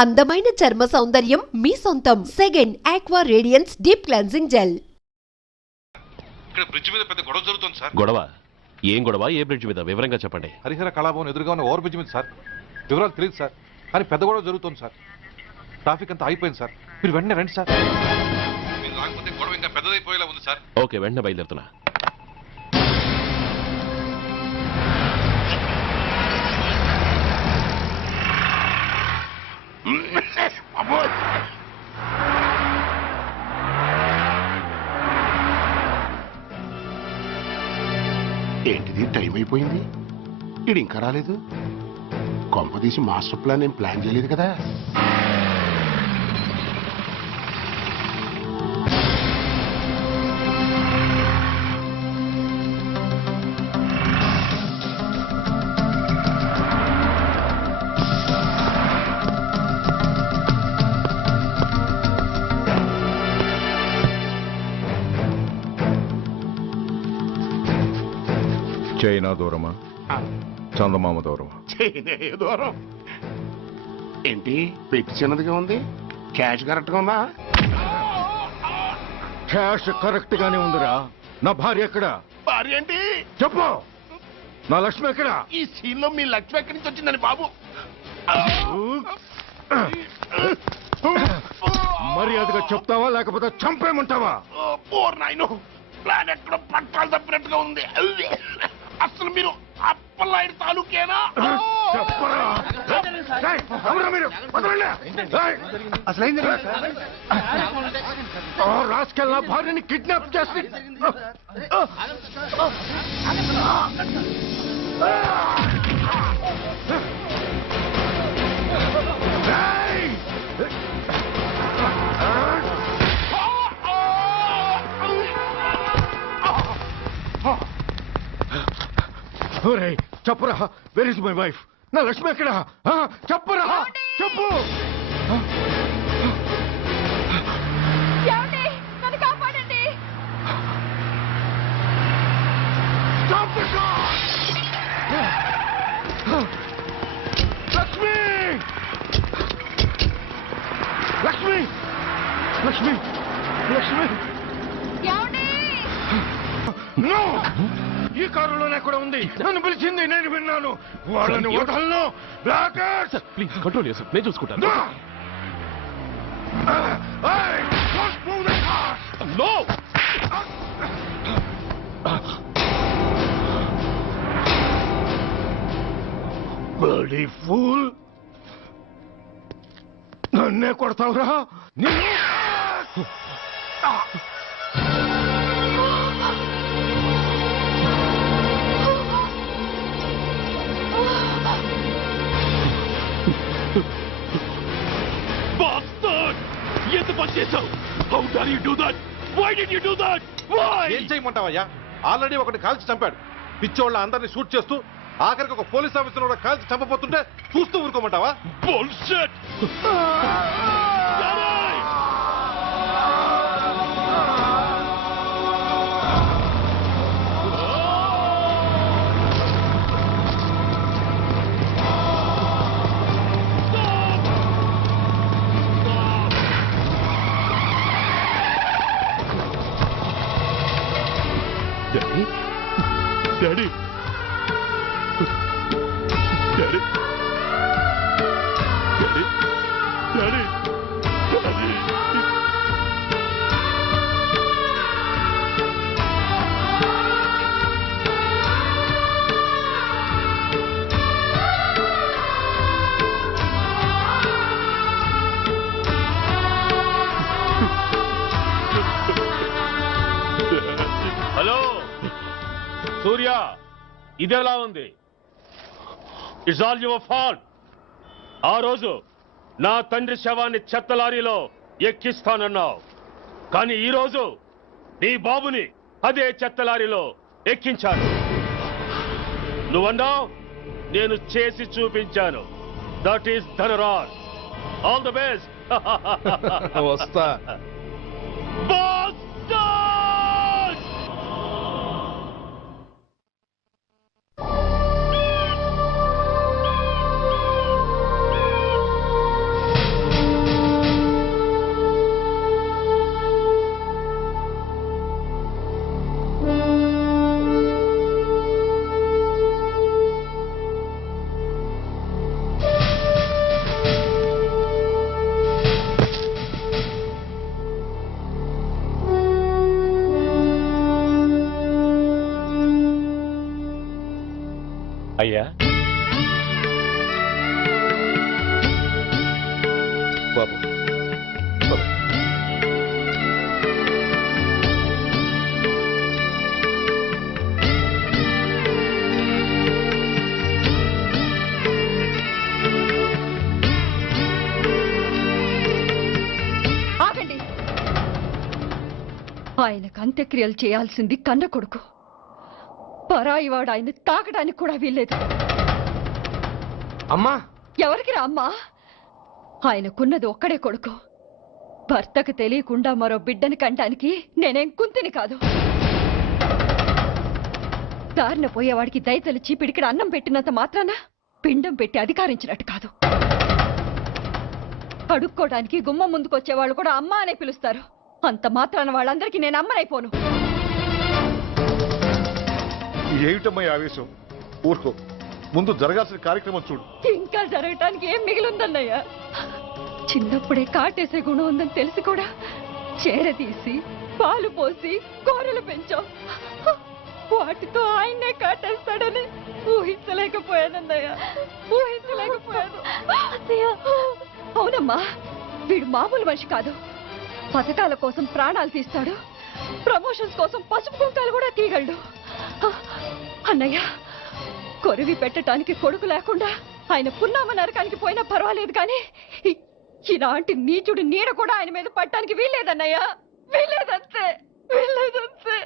అందమైన చర్మ సౌందర్యం మీ సొంతం. Second aqua radiance deep cleansing gel. ఇక్కడ బ్రిడ్జ్ మీద పెద్ద గొడవ జరుగుతుంది సార్. గొడవ? ఏం గొడవ? ఏ బ్రిడ్జ్ మీద? వివరంగా చెప్పండి. హరిహర కళాభవన్ ఎదురుగా ఉన్న ఓవర్ బ్రిడ్జ్ మీద సార్. వివరాలు తెలియదు సార్, కానీ పెద్ద గొడవ జరుగుతుంది సార్. ట్రాఫిక్ అంతా అయిపోయింది సార్. మీరు వెంటనే రండి సార్. మీరు రాకపోతే గొడవ ఇంకా పెద్దదైపోయేలా ఉంది సార్. ఓకే, వెంటనే బయలుదేరుతున్నా. ఏంటిది, టైం అయిపోయింది, ఇది ఇంకా రాలేదు. కొంపదీసి మాస్టర్ ప్లాన్ ఏం ప్లాన్ చేయలేదు కదా. చైనా దూరమా, చందమామ దూరమా? చైనా దూరం ఏంటి, పెట్టి చిన్నదిగా ఉంది, క్యాష్ కరెక్ట్ గా ఉందా? క్యాష్ కరెక్ట్ గానే ఉందిరా. నా భార్య ఎక్కడ? భార్య ఏంటి చెప్పు. నా లక్ష్మి ఎక్కడ? ఈ సీన్ లో మీ లక్ష్మి ఎక్కడి నుంచి వచ్చిందని బాబు. మర్యాదగా చెప్తావా లేకపోతే చంపేమంటావా? పోర్ నాయను, ప్లాన్ ఎక్కడ పట్టాలు తప్పినట్టుగా ఉంది. అసలు మీరు అప్పలాయుడు తాలూకేనా? చెప్పరా. ఏయ్, ఎవరా మీరు? వదలండి. ఏయ్, ఓ రాస్కెల్, నా భార్యని కిడ్నాప్ చేసి చెప్పరా. Where is my wife? నా లక్ష్మి ఎక్కడ? చెప్పరా, చెప్పు. లక్ష్మి, లక్ష్మి, లక్ష్మి, లక్ష్మి. నో, ఈ కారులోనే కూడా ఉంది. నన్ను పిలిచింది, నేను విన్నాను. వాళ్ళని వదలను. బ్లాకర్స్, ప్లీజ్ కంట్రోల్ చేసి నేను చూసుకుంటాను. నో, బ్లడీ ఫూల్, నన్నే కొడతావురా? ఎంత పని చేశావు? How dare you do that? Why did you do that? Why? ఏం చేయమంటావయ్యా? ఆల్రెడీ ఒకటి కాల్చి చంపాడు. పిచ్చోళ్ళ అందరినీ షూట్ చేస్తూ ఆఖరికి ఒక పోలీస్ ఆఫీసర్ కూడా కాల్చి చంపబోతుంటే చూస్తూ ఊరుకోమంటావా? Bullshit! Daddy? Daddy? Daddy? Daddy? Daddy? Daddy? Hello Surya, ఇదెలా ఉంది? It's all your fault. ఆ రోజు నా తండ్రి శవాన్ని చెత్త లారీలో ఎక్కిస్తానన్నావు, కానీ ఈ రోజు నీ బాబుని అదే చెత్త లారీలో ఎక్కించాను. నువ్వన్నావు, నేను చేసి చూపించాను. That is Dhanraj. All the best. వస్తా. అయ్యా బాబు బాబు. ఆగండి. ఆయనకు అంత్యక్రియలు చేయాల్సింది కన్న కొడుకు. పరాయివాడు ఆయన తాకడానికి కూడా వీల్లేదు. అమ్మా ఎవరికి రా అమ్మా? ఆయనకున్నది ఒక్కడే కొడుకు. భర్తకు తెలియకుండా మరో బిడ్డని కంటానికి నేనేం కుంతిని కాదు. దారిన పోయేవాడికి దయతలిచి పిడికిడ అన్నం పెట్టినంత మాత్రాన పిండం పెట్టి అధికారించినట్టు కాదు. అడుక్కోవడానికి గుమ్మం ముందుకొచ్చేవాళ్ళు కూడా అమ్మ అనే పిలుస్తారు. అంత మాత్రాన వాళ్ళందరికీ నేను అమ్మనైపోను. ఏమిటమ్మా ఈ ఆవేశం? ఊరుకో, ముందు జరగాల్సిన కార్యక్రమం చూడు. ఇంకా జరగటానికి ఏం మిగిలిందన్నయ్యా? చిన్నప్పుడే కాటేసే గుణం ఉందని తెలిసి కూడా చేరదీసి పాలు పోసి కూరలు పెంచాం. వాటితో ఆయన్నే కాటేస్తాడని ఊహించలేకపోయానన్నయ్యా, ఊహించలేకపోయాను. అవునమ్మా, వీడు మామూలు మనిషి కాదు. పథకాల కోసం ప్రాణాలు తీస్తాడు, ప్రమోషన్స్ కోసం పసుపు కుంకాలు కూడా తీయగలడు. అన్నయ్య, కొరివి పెట్టడానికి కొడుకు లేకుండా ఆయన పున్నామ నరకానికి పోయినా పర్వాలేదు, కానీ ఇలాంటి నీచుడు నీడ కూడా ఆయన మీద పట్టడానికి వీల్లేదన్నయ్యా, వీల్లేదంతే, వీల్లేదంతే.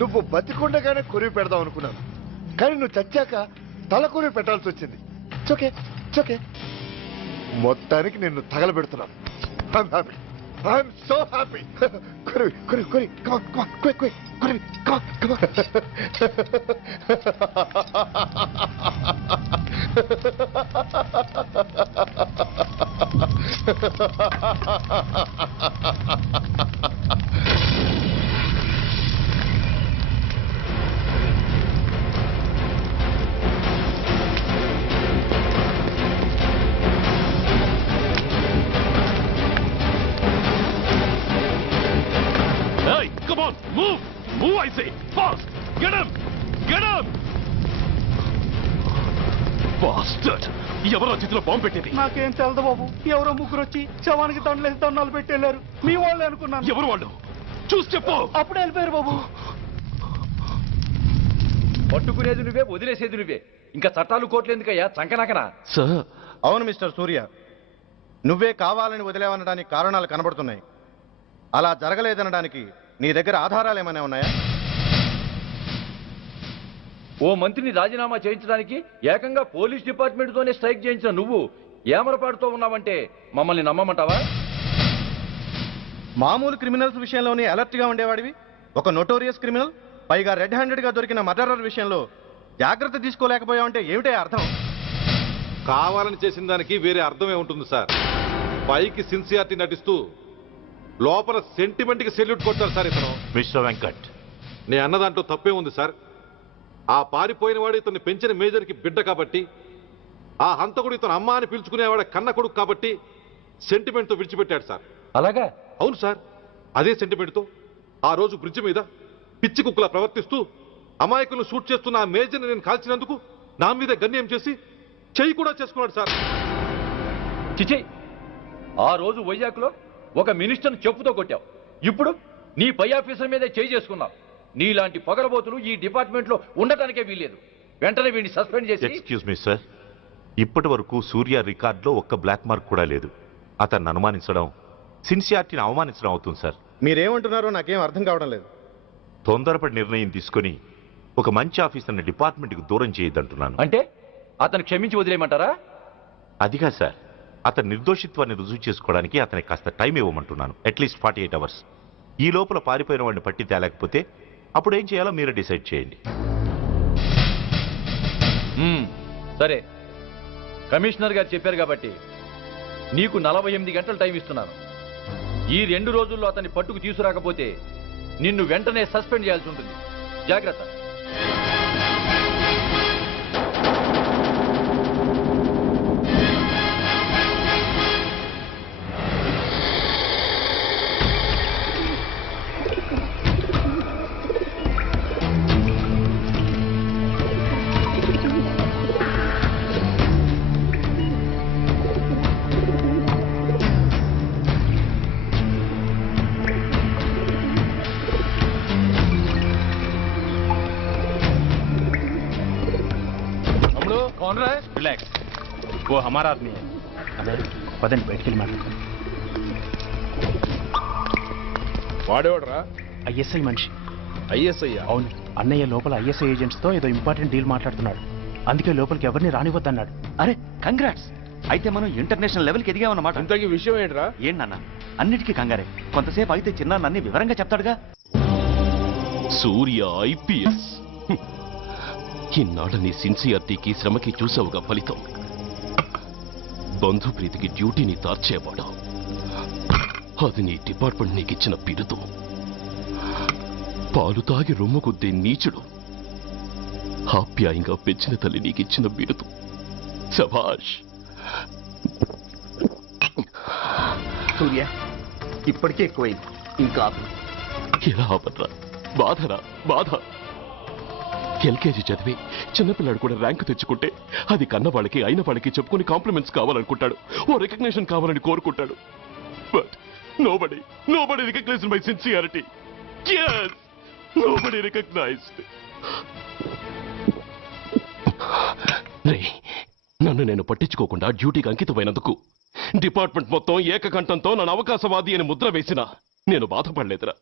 నువ్వు బతికుండగానే కొరివి పెడదాం అనుకున్నాను, కానీ నువ్వు చచ్చాక తల కొరివి పెట్టాల్సి వచ్చింది. చోకే చోకే, మొత్తానికి నిన్ను తగలబెడుతున్నాను. I'm so happy. కొరివి కొరివి కొరివి, కమాన్ కమాన్, క్విక్ క్విక్, కొరివి, come on come on. Hey, come on, move! Move, I say! Fast! Get him! Get him! Bastard! ఎవరో చేతిలో బాంబు పెట్టేది? నాకేం తెలదు బాబు. ఎవరో ముగ్గురు వచ్చి శవానికి దండలేసి దండాలు పెట్టేళ్లారు. మీ వాళ్ళే అనుకున్నాను. ఎవరు వాళ్ళు? చూసి చెప్పు. అప్పుడే వెళ్ళిపోయారు బాబు. పట్టుకునేది నువ్వే, వదిలేసేది నువ్వే. ఇంకా చట్టాలు కోట్లు ఎందుకయ్యా, చంకనాకనా? సార్, అవును మిస్టర్ సూర్య, నువ్వే కావాలని వదిలేవనడానికి కారణాలు కనబడుతున్నాయి. అలా జరగలేదనడానికి నీ దగ్గర ఆధారాలు ఏమైనా ఉన్నాయా? ఓ మంత్రిని రాజీనామా చేయించడానికి ఏకంగా పోలీస్ డిపార్ట్మెంట్తోనే స్ట్రైక్ చేయించిన నువ్వు ఏమరపాటుతో ఉన్నావంటే మమ్మల్ని నమ్మమంటావా? మామూలు క్రిమినల్స్ విషయంలోనే అలర్ట్గా ఉండేవాడివి, ఒక నోటోరియస్ క్రిమినల్, పైగా రెడ్ హ్యాండెడ్గా దొరికిన మర్డరర్ విషయంలో జాగ్రత్త తీసుకోలేకపోయావంటే ఏమిటే అర్థం? కావాలని చేసిన దానికి వేరే అర్థమే ఉంటుంది సార్. పైకి సిన్సియారిటీ నటిస్తూ లోపల సెంటిమెంట్కి సెల్యూట్ కొడతారు సార్ ఇతను. మిస్టర్ వెంకట్, నేను అన్న దాంట్లో తప్పే ఉంది సార్. ఆ పారిపోయిన వాడు ఇతన్ని పెంచిన మేజర్కి బిడ్డ కాబట్టి, ఆ హంతకుడు ఇతను అమ్మ అని పిలుచుకునేవాడు కన్న కొడుకు కాబట్టి సెంటిమెంట్తో విడిచిపెట్టాడు సార్. అలాగా? అవును సార్, అదే సెంటిమెంట్తో ఆ రోజు బ్రిడ్జ్ మీద పిచ్చి కుక్కలా ప్రవర్తిస్తూ అమాయకులను షూట్ చేస్తున్న ఆ మేజర్ని నేను కాల్చినందుకు నా మీద గన్యం చేసి చెయ్యి కూడా చేసుకున్నాడు సార్. చిచి, ఆ రోజు వైజాగ్లో ఒక మినిస్టర్ని చెప్పుతో కొట్టావు, ఇప్పుడు నీ పై ఆఫీసర్ మీదే చేయి చేసుకున్నావు. నీలాంటి పొగరబోతులు ఈ డిపార్ట్మెంట్లో ఉండటానికే వీల్లేదు. వెంటనే వీడిని సస్పెండ్ చేసి. ఎక్స్క్యూజ్ మీ సార్, ఇప్పటి వరకు సూర్య రికార్డులో ఒక్క బ్లాక్ మార్క్ కూడా లేదు. అతన్ని అనుమానించడం సిన్సియారిటీని అవమానించడం అవుతుంది సార్. మీరేమంటున్నారో నాకేం అర్థం కావడం లేదు. తొందరపడి నిర్ణయం తీసుకొని ఒక మంచి ఆఫీసర్ని డిపార్ట్మెంట్కి దూరం చేయొద్దంటున్నాను. అంటే అతను క్షమించి వదిలేయమంటారా? అదిగా సార్, అతని నిర్దోషిత్వాన్ని రుజువు చేసుకోవడానికి అతనికి కాస్త టైం ఇవ్వమంటున్నాను. At least 48 hours. ఈ లోపల పారిపోయిన వాడిని పట్టి తేలేకపోతే అప్పుడు ఏం చేయాలో మీరే డిసైడ్ చేయండి. సరే, కమిషనర్ గారు చెప్పారు కాబట్టి నీకు 48 గంటలు టైం ఇస్తున్నాను. ఈ 2 రోజుల్లో అతన్ని పట్టుకు తీసుకురాకపోతే నిన్ను వెంటనే సస్పెండ్ చేయాల్సి ఉంటుంది. జాగ్రత్త. रिलैक्स, वो हमारा आदमी है. పదండి బయటికి వెళ్ళి మాట్లాడుతాం. వాడేవాడరా? ఐఎస్ఐ మనిషి. ఐఎస్ఐ? అవును, అన్నయ్య లోపల ఐఎస్ఐ ఏజెంట్స్ తో ఏదో ఇంపార్టెంట్ డీల్ మాట్లాడుతున్నాడు. అందుకే లోపలికి ఎవరిని రానివ్వద్దన్నాడు. అరే కంగ్రాట్స్, అయితే మనం ఇంటర్నేషనల్ లెవెల్కి ఎదిగామన్నమాట. ఇంతకీ విషయం ఏంట్రా? ఏంటన్నా అన్నిటికీ కంగారే, కొంతసేపు అయితే చిన్న అన్ని వివరంగా చెప్తాడుగా. సూర్య ఐపీఎస్, ఇన్నాళ్ళ నీ సిన్సియారిటీకి శ్రమకి చూసావుగా ఫలితం. బంధుప్రీతికి డ్యూటీని తార్చేవాడు. అది నీ డిపార్ట్మెంట్ నీకిచ్చిన బిరుదు. పాలు తాగి రొమ్ము కొద్దే నీచుడు ఆప్యాయంగా పెంచిన తల్లి నీకిచ్చిన బిరుదు. శభాష్. సూర్య, ఇప్పటికే ఎక్కువైంది, ఇంకా ఎలా ఆపట్రా? బాధరా బాధ. ఎల్కేజీ చదివి చిన్నపిల్లాడు కూడా ర్యాంకు తెచ్చుకుంటే అది కన్న వాళ్ళకి అయిన వాళ్ళకి చెప్పుకుని కాంప్లిమెంట్స్ కావాలనుకుంటాడు, ఓ రికగ్నిషన్ కావాలని కోరుకుంటాడు. But nobody recognised my sincerity. yes, nobody recognized. నన్ను నేను పట్టించుకోకుండా డ్యూటీకి అంకితమైనందుకు డిపార్ట్మెంట్ మొత్తం ఏకకంఠంతో నన్ను అవకాశవాది అని ముద్ర వేసినా నేను బాధపడలేదురా.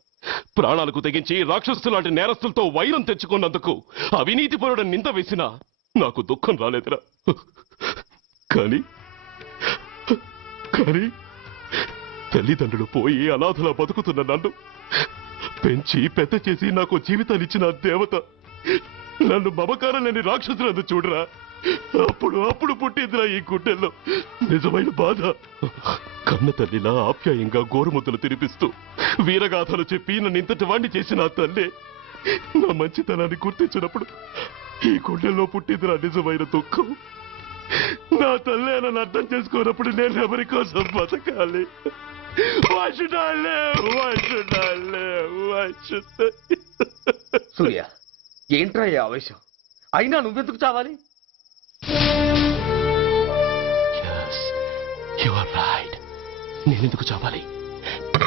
ప్రాణాలకు తెగించి రాక్షసు లాంటి నేరస్తులతో వైరం తెచ్చుకున్నందుకు అవినీతి పరుడని నింద వేసినా నాకు దుఃఖం రాలేదురా. కానీ తల్లిదండ్రులు పోయి అనాథలా బతుకుతున్న నన్ను పెంచి పెద్ద చేసి నాకు జీవితాన్నిచ్చిన దేవత నన్ను మమకారం లేని రాక్షసులందు చూడరా. అప్పుడు పుట్టిందిరా ఈ గుండెల్లో నిజమైన బాధ. కన్న తల్లిలా ఆప్యాయంగా గోరుముద్దలు తినిపిస్తూ వీరగాథలు చెప్పి నన్ను ఇంతటి వాణ్ణి చేసిన ఆ తల్లే నా మంచితనాన్ని గుర్తించినప్పుడు ఈ గుండెల్లో పుట్టిందిరా నిజమైన దుఃఖం. నా తల్లే నన్ను అర్థం చేసుకోనప్పుడు నేను ఎవరి కోసం బతకాలి? సూర్య, ఏంట్రా ఈ ఆవేశం? అయినా నువ్వెందుకు చావాలి? You are right. నేనెందుకు చావాలి?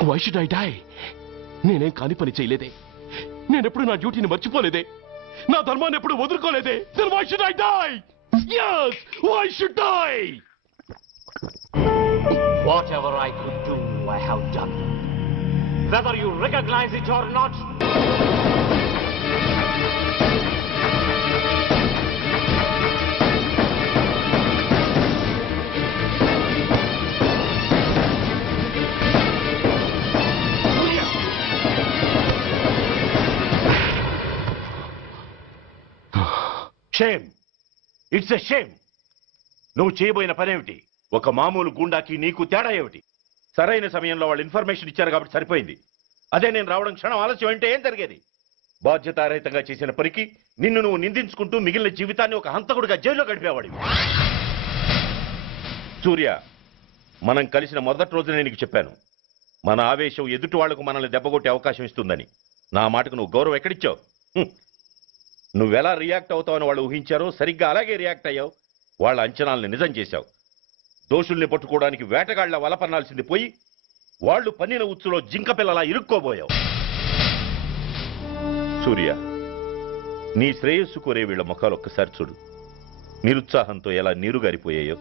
Why should I die? నేనేం కాని పని చేయలేదే, నేనెప్పుడు నా డ్యూటీని మర్చిపోలేదే, నా ధర్మాన్ని ఎప్పుడు వదులుకోలేదే. Then why should I die? Yes, why should I? Whatever I could do, I have done. whether you recognize it or not. Shame, it's a shame. నువ్వు చేయబోయిన పనేమిటి? ఒక మామూలు గుండాకి నీకు తేడా ఏమిటి? సరైన సమయంలో వాళ్ళు ఇన్ఫర్మేషన్ ఇచ్చారు కాబట్టి సరిపోయింది. అదే నేను రావడం క్షణం ఆలస్యం అంటే ఏం జరిగేది? బాధ్యతారహితంగా చేసిన పనికి నిన్ను నువ్వు నిందించుకుంటూ మిగిలిన జీవితాన్ని ఒక హంతకుడిగా జైల్లో గడిపేవాడివి. సూర్య, మనం కలిసిన మొదటి రోజునే నీకు చెప్పాను, మన ఆవేశం ఎదుటి వాళ్లకు మనల్ని దెబ్బకొట్టే అవకాశం ఇస్తుందని. నా మాటకు నువ్వు గౌరవం ఎక్కడిచ్చావు? నువ్వెలా రియాక్ట్ అవుతావని వాళ్ళు ఊహించారో సరిగ్గా అలాగే రియాక్ట్ అయ్యావు. వాళ్ళ అంచనాలను నిజం చేశావు. దోషుల్ని పట్టుకోవడానికి వేటగాళ్ల వలపన్నాల్సింది పోయి వాళ్ళు పన్నిన ఉచ్చులో జింక పిల్లలా ఇరుక్కోబోయావు. సూర్య, నీ శ్రేయస్సు కోరే వీళ్ల ముఖాలు ఒక్కసారి చూడు. నిరుత్సాహంతో ఎలా నీరుగారిపోయాయో.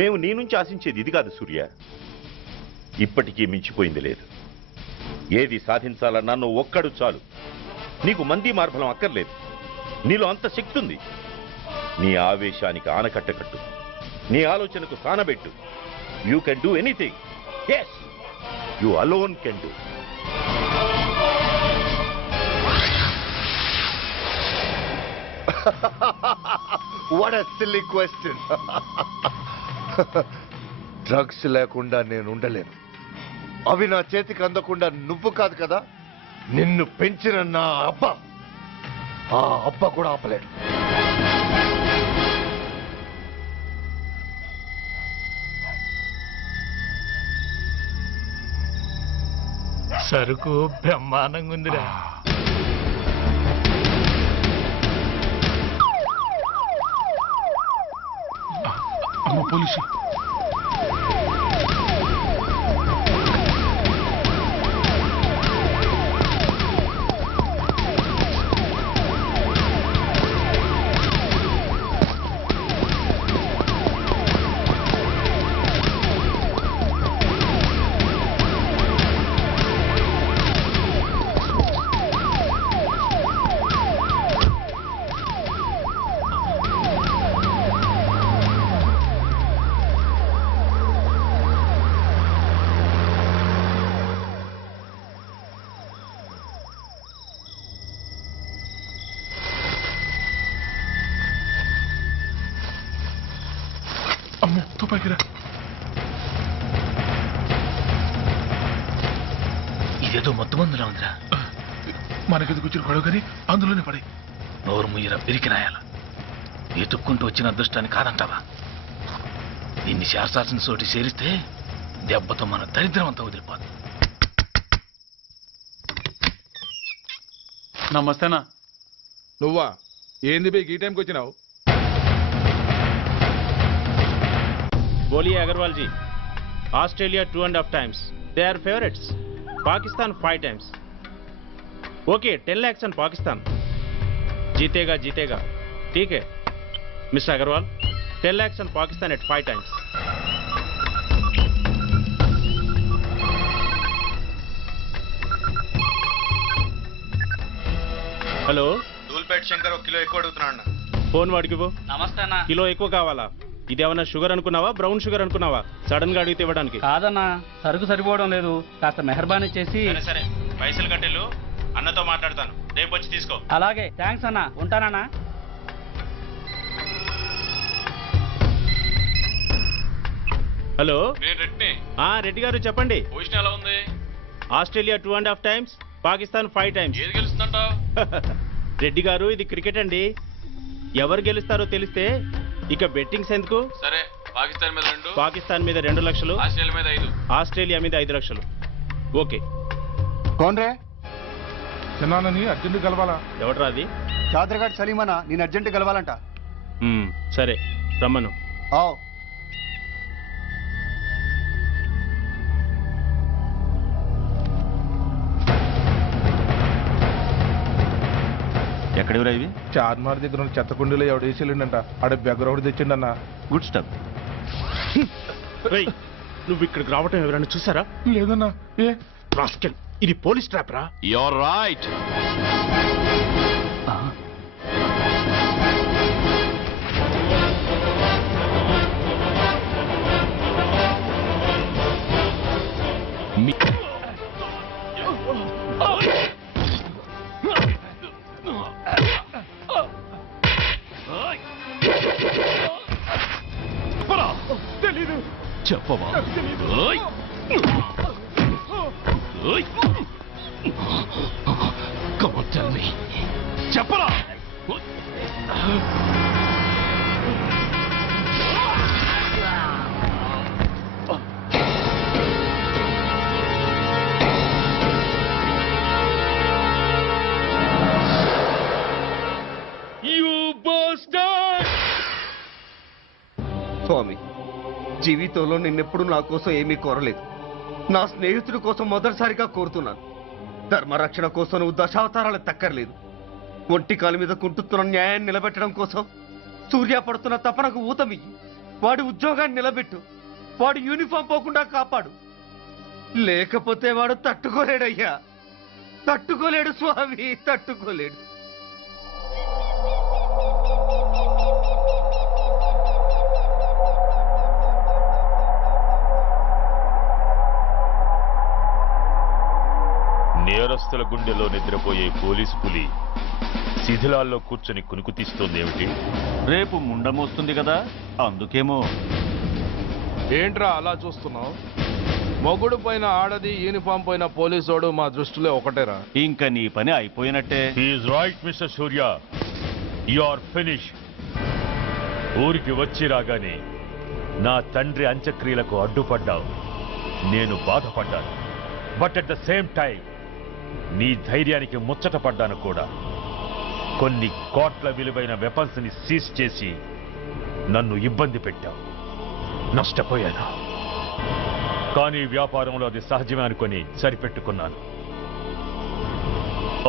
మేము నీ నుంచి ఆశించేది ఇది కాదు సూర్య. ఇప్పటికీ మించిపోయింది లేదు. ఏది సాధించాలన్నా నువ్వు ఒక్కడు చాలు. నీకు మంది మార్బలం అక్కర్లేదు. నీలో అంత శక్తి ఉంది. నీ ఆవేశానికి ఆనకట్ట కట్టు. నీ ఆలోచనకు సానబెట్టు. You can do anything. Yes, you alone can do. What a silly question. Drugs లేకుండా నేను ఉండలేను. అవి నా చేతికి అందకుండా నువ్వు కాదు కదా, నిన్ను పెంచిన నా అబ్బ, ఆ అబ్బ కూడా ఆపలేడు. సరుకు బ్రహ్మాండంగా ఉందిరా. అమ్మ పోలీసు. అమ్మో తుపాకిరా. ఇదేదో మొత్తం మందులా ఉందిరా. మనకెందుకు వచ్చిన గొడవ కానీ అందులోనే పడి. నోరు ముయ్యరా పిరికినాయాల. ఎతుక్కుంటూ వచ్చిన అదృష్టాన్ని కాదంటావా? దీన్ని శాస్త్రాసిన చోటి చేరిస్తే దెబ్బతో మన దరిద్రం అంతా వదిలిపోదు. నమస్తేనా. నువ్వా? ఏంది బే ఈ టైంకి వచ్చినావు? बोलिए Agarwal ji. Australia 2.5 times. They are favorites. Pakistan 5 times. Okay, 10 lakhs on Pakistan. जीतेगा जीतेगा. ठीक है mister Agarwal. 10 lakhs on Pakistan at 5 times. Hello, Dhoolpet Shankar ఒక కిలో ఎక్కువ అడుగుతున్నాడు. ఫోన్ వాడికి పో. నమస్తే అన్న. కిలో ఎక్కువ కావాలా? ఇదేమన్నా షుగర్ అనుకున్నావా, బ్రౌన్ షుగర్ అనుకున్నావా? సడన్ గా అడిగితే ఇవ్వడానికి కాదన్నా, సరుకు సరిపోవడం లేదు. కాస్త మెహర్బానీ చేసి. సరే పైసలు కట్టెలు, అన్నతో మాట్లాడతాను, రేపు వచ్చి తీసుకో. అలాగే, థ్యాంక్స్ అన్న, ఉంటానన్నా. హలో, నేను రెడ్డిని. రెడ్డి గారు చెప్పండి. పొజిషన్ ఎలా ఉంది? Australia 2.5 times, Pakistan 5 times. ఏది గెలుస్తుందంటావు? రెడ్డి గారు, ఇది క్రికెట్ అండి. ఎవరు గెలుస్తారో తెలిస్తే ఇక బెట్టింగ్స్ ఎందుకు? సరే, పాకిస్తాన్ మీద 2, పాకిస్తాన్ మీద 2 లక్షలు, ఆస్ట్రేలియా మీద 5, ఆస్ట్రేలియా మీద 5 లక్షలు. ఓకే. కోన్రే? చిన్నానని అర్జెంట్ కలవాలా? ఎవట్రా అది? చాదరగాడ్ సలీమనా, నేను అర్జెంట్ కలవాలంట. సరే రమ్మను. ఎక్కడివరా ఇవి? చార్మార్ దగ్గర ఉన్న చెత్తకుండీలో ఎవడేసేళ్ళంట. ఆడ బెగ్గరౌడ్ తెచ్చిండన్న. Good stuff. నువ్వు ఇక్కడికి రావటం ఎవరైనా చూసారా? లేదన్నా. ఏ రాస్కెల్, ఇది పోలీస్ ట్రాప్ రా. You're right. తెలీదు. చెప్పవా? Come on, tell me. చెప్పరా? స్వామి, జీవితంలో నిన్నెప్పుడు నా కోసం ఏమీ కోరలేదు. నా స్నేహితుడి కోసం మొదటిసారిగా కోరుతున్నాను. ధర్మరక్షణ కోసం నువ్వు దశావతారాలు తక్కర్లేదు. ఒంటి కాలు మీద కుంటుతున్న న్యాయాన్ని నిలబెట్టడం కోసం సూర్య పడుతున్న తపనకు ఊతమియ్యి. వాడి ఉద్యోగాన్ని నిలబెట్టు. వాడి యూనిఫామ్ పోకుండా కాపాడు. లేకపోతే వాడు తట్టుకోలేడయ్యా, తట్టుకోలేడు స్వామి, తట్టుకోలేడు. నేరస్తుల గుండెలో నిద్రపోయే పోలీసు పులి శిథిలాల్లో కూర్చొని కునుకు తీస్తోందేమిటి? రేపు ముండమొస్తుంది కదా, అందుకేమో. ఏంట్రా అలా చూస్తున్నావు? మొగుడు పైన ఆడది, యూనిఫామ్ పైన పోలీసోడు మా దృష్టిలో ఒకటేరా. ఇంకా నీ పని అయిపోయినట్టే. Is right mister Surya, you are finish. ఊరికి వచ్చి రాగానే నా తండ్రి అంత్యక్రియలకు అడ్డుపడ్డావు. నేను బాధపడ్డాను. But at the same time నీ ధైర్యానికి ముచ్చట పడ్డాను కూడా. కొన్ని కోట్ల విలువైన వెపన్స్ ని సీజ్ చేసి నన్ను ఇబ్బంది పెట్టావు. నష్టపోయాను. కానీ వ్యాపారంలో అది సహజమే అనుకొని సరిపెట్టుకున్నాను.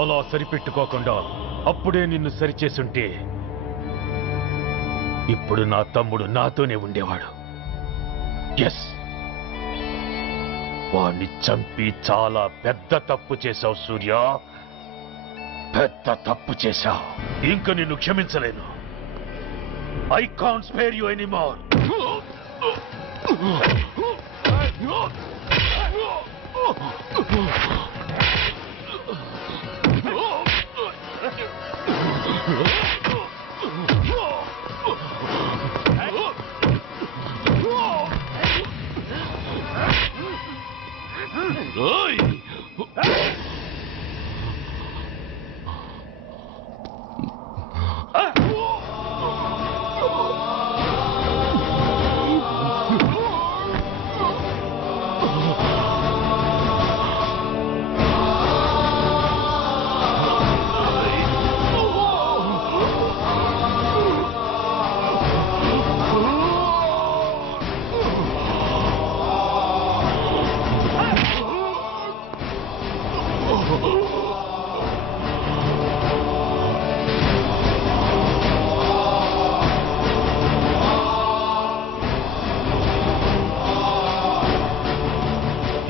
అలా సరిపెట్టుకోకుండా అప్పుడే నిన్ను సరిచేసుంటే ఇప్పుడు నా తమ్ముడు నాతోనే ఉండేవాడు. ఎస్, వాణ్ణి చంపి చాలా పెద్ద తప్పు చేశావు సూర్య, పెద్ద తప్పు చేశావు. ఇంక నిన్ను క్షమించలేను. I can't spare you anymore.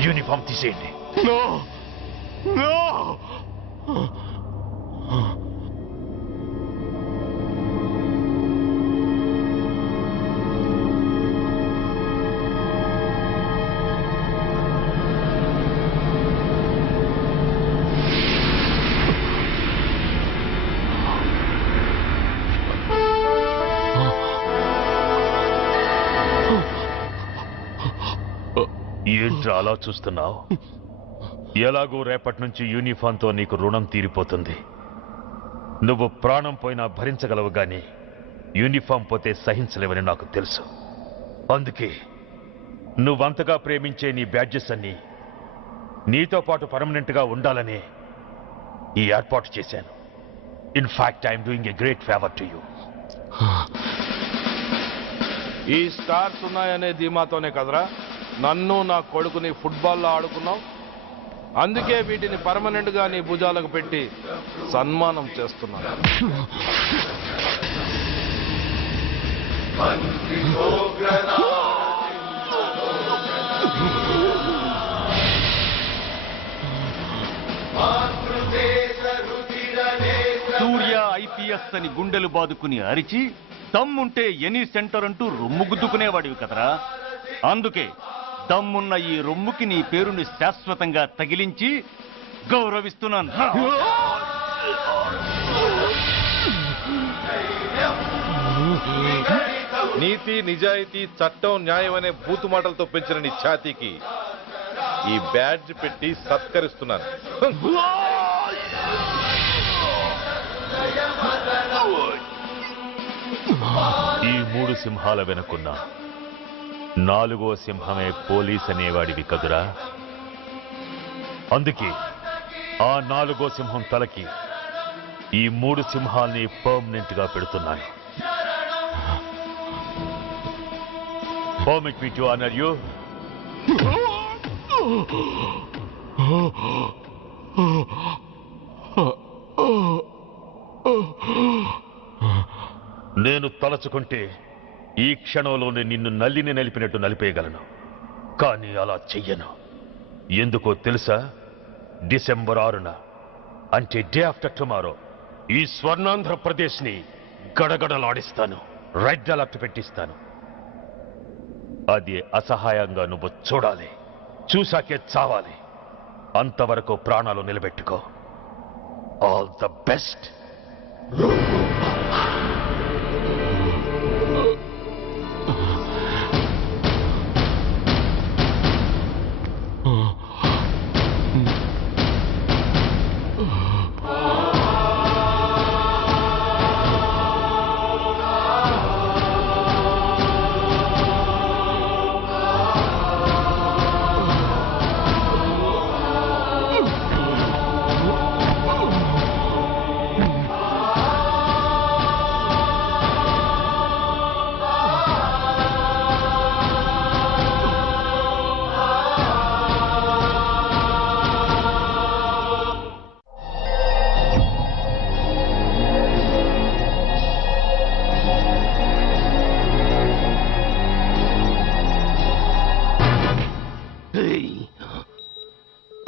Uniform తీసేయండి. ఏంట్రా అలా చూస్తున్నావు? ఎలాగూ రేపటి నుంచి యూనిఫామ్తో నీకు రుణం తీరిపోతుంది. నువ్వు ప్రాణం పోయినా భరించగలవు గాని యూనిఫామ్ పోతే సహించలేవని నాకు తెలుసు. అందుకే నువ్వంతగా ప్రేమించే నీ బ్యాడ్జెస్ అన్ని నీతో పాటు పర్మనెంట్గా ఉండాలని ఈ ఏర్పాటు చేశాను. In fact I'm doing a great favour to you. ఈ స్టార్స్ ఉన్నాయనే ధీమాతోనే కదరా నన్ను నా కొడుకుని ఫుట్బాల్లో ఆడుకున్నావు. అందుకే వీటిని పర్మనెంట్ గా నీ భుజాలకు పెట్టి సన్మానం చేస్తున్నాను. ఐపీఎస్ అని గుండెలు బాదుకుని అరిచి దమ్ముంటే ఎనీ సెంటర్ అంటూ రొమ్ము గుద్దుకునేవాడివి కదరా. అందుకే దమ్మున్న ఈ రొమ్ముకి నీ పేరుని శాశ్వతంగా తగిలించి గౌరవిస్తున్నాను. నీతి, నిజాయితీ, చట్టం, న్యాయం అనే బూతు మాటలతో పెంచిన నీ ఛాతీకి ఈ బ్యాడ్జ్ పెట్టి సత్కరిస్తున్నాను. ఈ 3 సింహాల వెనుకున్న 4వ సింహమే పోలీస్ అనేవాడివి కదురా. అందుకే ఆ 4వ సింహం తలకి ఈ 3 సింహాల్ని పర్మనెంట్ గా పెడుతున్నాను. Permit me to honor you. నేను తలచుకుంటే ఈ క్షణంలోనే నిన్ను నల్లిని నలిపినట్టు నలిపేయగలను. కానీ అలా చెయ్యను. ఎందుకో తెలుసా? డిసెంబర్ 6న అంటే డే ఆఫ్టర్ టుమారో ఈ స్వర్ణాంధ్రప్రదేశ్ ని గడగడలాడిస్తాను. రెడ్ అలర్ట్ పెట్టిస్తాను. అది అసహాయంగా నువ్వు చూడాలి. చూశాకే చావాలి. అంతవరకు ప్రాణాలు నిలబెట్టుకో. All the best.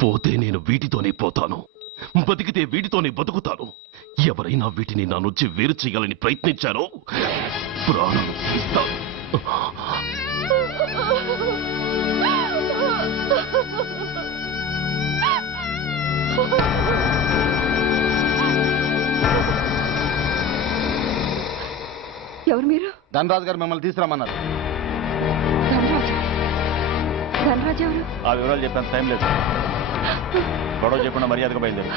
పోతే నేను వీటితోనే పోతాను, బతికితే వీటితోనే బతుకుతాను. ఎవరైనా వీటిని నా నుంచి వేరు చేయాలని ప్రయత్నించారో ప్రాణాలు తీస్తాను. ఎవరు మీరు? ధనరాజు గారు మిమ్మల్ని తీసుకురామన్నారు. ధనరాజు ఎవరు? ఆ వివరాలు చెప్పేంత టైం లేదు. గొడవ చెప్పకుండా మర్యాదగా బయలుదేరు.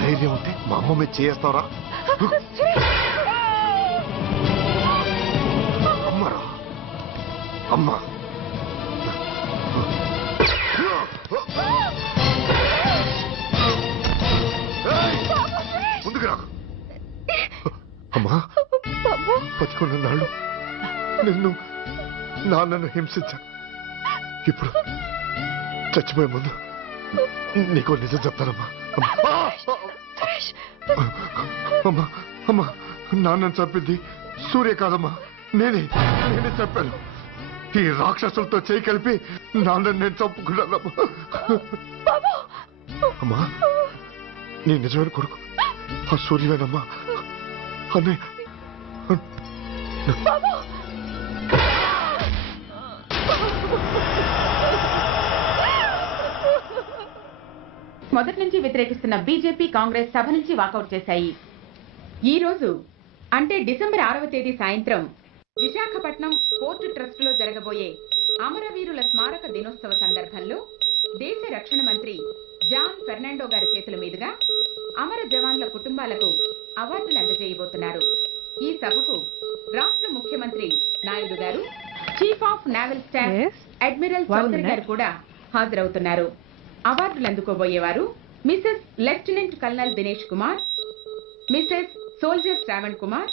ధైర్యం ఉంటే మా అమ్మ మీద చేస్తావరా? అమ్మరా అమ్మ ముందుకు రాకు. అమ్మా, బతికున్న నాళ్ళు నాన్నను హింసించా. ఇప్పుడు చచ్చిపోయే ముందు నీకు నిజం చెప్తానమ్మా. అమ్మా అమ్మా, నాన్నను చంపింది సూర్య కాదమ్మా, నేనే చెప్పాను. ఈ రాక్షసులతో చేయి కలిపి నాన్నని నేను చంపుకున్నానమ్మా. అమ్మా, నీ నిజమైన కొడుకు ఆ సూర్యవేనమ్మా. అన్నయ్య మొదటి నుంచి వ్యతిరేకిస్తున్న బీజేపీ, కాంగ్రెస్ సభ నుంచి వాకౌట్ చేశాయి. ఈ రోజు అంటే డిసెంబర్ 6వ తేదీ సాయంత్రం విశాఖపట్నం పోర్టు ట్రస్ట్ లో జరగబోయే అమరవీరుల స్మారక దినోత్సవ సందర్భంలో దేశ రక్షణ మంత్రి జాన్ ఫెర్నాండో గారి చేతుల మీదుగా అమర జవాన్ల కుటుంబాలకు అవార్డులు అందజేయబోతున్నారు. ఈ సభకు రాష్ట్ర ముఖ్యమంత్రి Naidu garu, chief of naval staff admiral Chowdary garu కూడా హాజరవుతున్నారు. అవార్డులు అందుకోబోయేవారు Mrs lieutenant colonel Dinesh Kumar, Mrs soldier Shravan Kumar,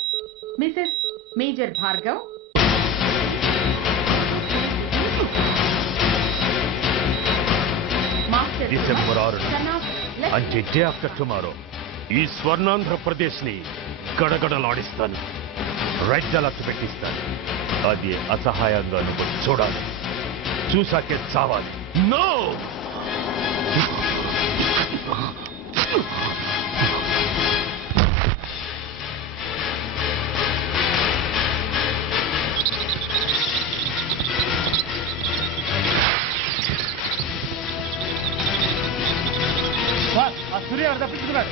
Mrs major Bhargav, master December 6 అంటే డే ఆఫ్టర్ టుమారో ఈ స్వర్ణాంధ్రప్రదేశ్ ని గడగడలాడిస్తాను. రెడ్ అలర్ట్ పెట్టిస్తాను. అది అసహాయంగా నువ్వు చూడాలి. చూసాకే చావాలి. నో సూర్య తప్పించుకున్నాడు.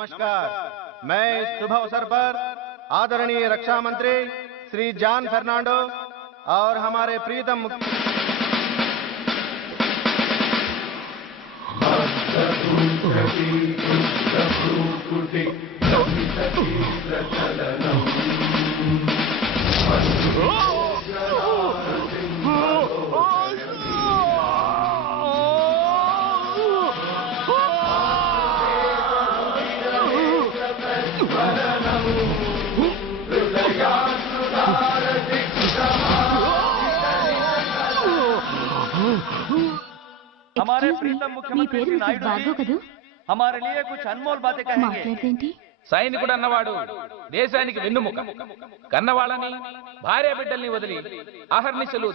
नमस्कार। मैं इस शुभ अवसर पर आदरणीय रक्षा मंत्री श्री जॉन फर्नांडो और हमारे प्रीतम हमारे प्रीतम मुख्यमंत्री श्री नायडू जी हमारे लिए कुछ अनमोल बातें कहेंगे। సైనికుడు అన్నవాడు దేశానికి వెన్నుముక. కన్నవాళ్ళని భార్య బిడ్డల్ని వదిలి అహర్నిశలు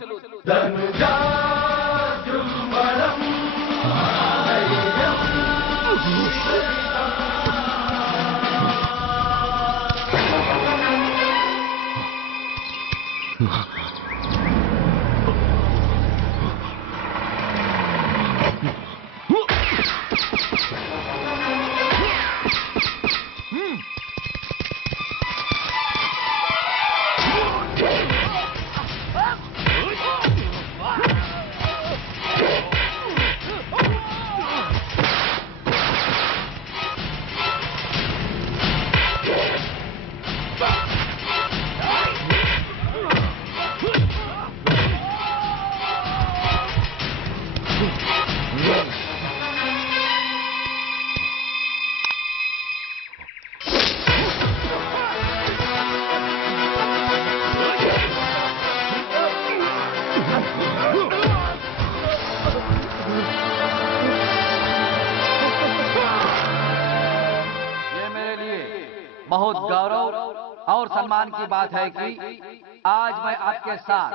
बहुत गौरव और सम्मान की बात है कि आज मैं आपके साथ